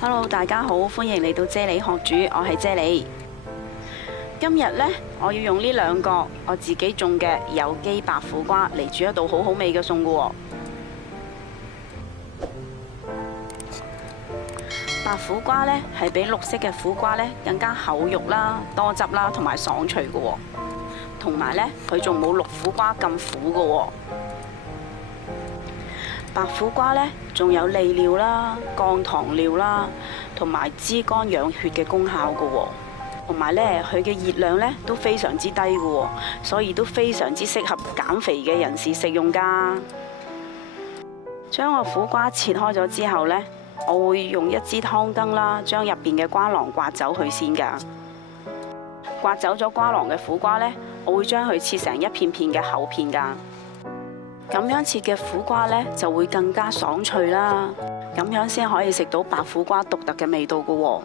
Hello， 大家好，歡迎嚟到啫喱學煮，我係啫喱。今日呢，我要用呢兩個我自己種嘅有機白苦瓜嚟煮一道好好味嘅餸㗎喎。白苦瓜呢係比綠色嘅苦瓜呢更加厚肉啦、多汁啦，同埋爽脆㗎喎。同埋呢，佢仲冇綠苦瓜咁苦㗎喎。白苦瓜呢，仲有利尿啦、降糖尿啦，同埋滋肝養血嘅功效㗎喎。同埋呢，佢嘅熱量呢都非常之低㗎喎，所以都非常之適合減肥嘅人士食用㗎。將個苦瓜切開咗之後呢，我會用一支湯羹啦，將入邊嘅瓜囊刮走佢先㗎。刮走咗瓜囊嘅苦瓜呢，我會將佢切成一片片嘅厚片㗎。咁樣切嘅苦瓜呢，就會更加爽脆啦，咁樣先可以食到白苦瓜獨特嘅味道㗎喎。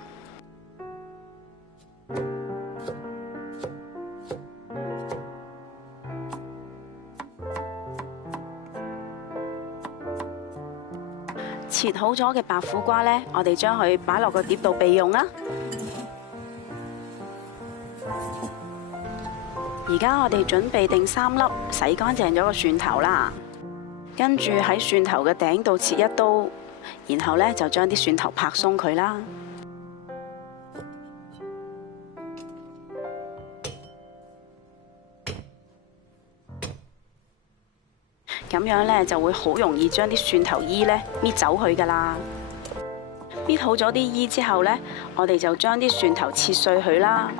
切好咗嘅白苦瓜呢，我哋將佢擺落個碟度備用啦。而家我哋準備定3粒洗乾淨咗個蒜頭啦，跟住喺蒜頭嘅頂度切一刀，然後呢就將啲蒜頭拍鬆佢啦。咁樣呢就會好容易將啲蒜頭衣呢搣走佢噶啦。搣好咗啲衣之後呢，我哋就將啲蒜頭切碎佢啦。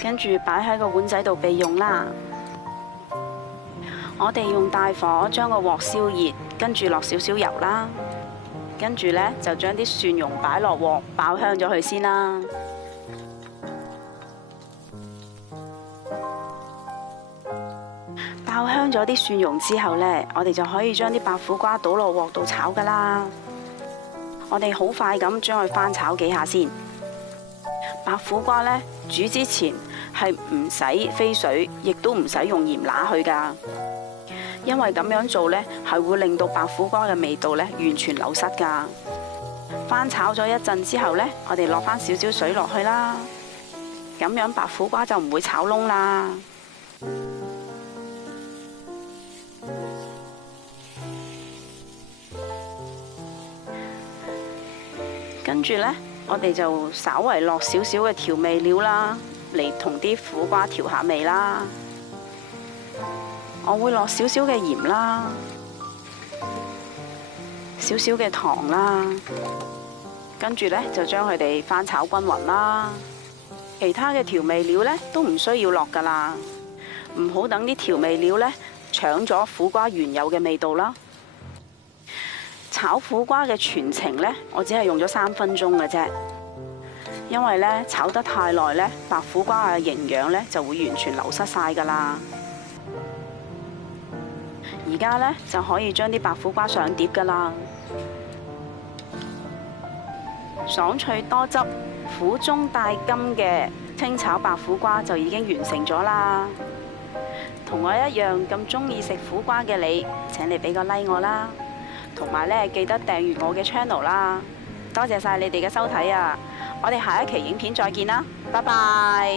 跟住擺喺個碗仔度備用啦。我哋用大火將個鑊燒熱，跟住落少少油啦。跟住呢，就將啲蒜蓉擺落鑊，爆香咗佢先啦。爆香咗啲蒜蓉之後呢，我哋就可以將啲白苦瓜倒落鑊度炒噶啦。我哋好快咁將佢翻炒幾下先。白苦瓜呢，煮之前係唔使飛水，亦都唔使用鹽揦去噶，因為咁樣做呢，係會令到白苦瓜嘅味道呢完全流失噶。翻炒咗一陣之後呢，我哋落翻少少水落去啦，咁樣白苦瓜就唔會炒燶啦。跟住呢，我哋就稍為落少少嘅調味料啦，嚟同啲苦瓜調下味啦。我會落少少嘅鹽啦，少少嘅糖啦，跟住呢，就將佢哋翻炒均勻啦。其他嘅調味料呢，都唔需要落噶啦，唔好等啲調味料呢搶咗苦瓜原有嘅味道啦。炒苦瓜嘅全程呢，我只係用咗3分鐘嘅啫，因為呢炒得太耐呢，白苦瓜嘅營養呢就會完全流失晒噶啦。而家呢，就可以將啲白苦瓜上碟噶啦，爽脆多汁、苦中帶甘嘅清炒白苦瓜就已經完成咗啦。同我一樣咁中意食苦瓜嘅你，請你俾個 like 我啦。同埋呢，記得訂閱我嘅 channel 啦，多謝晒你哋嘅收睇啊！我哋下一期影片再見啦，拜拜。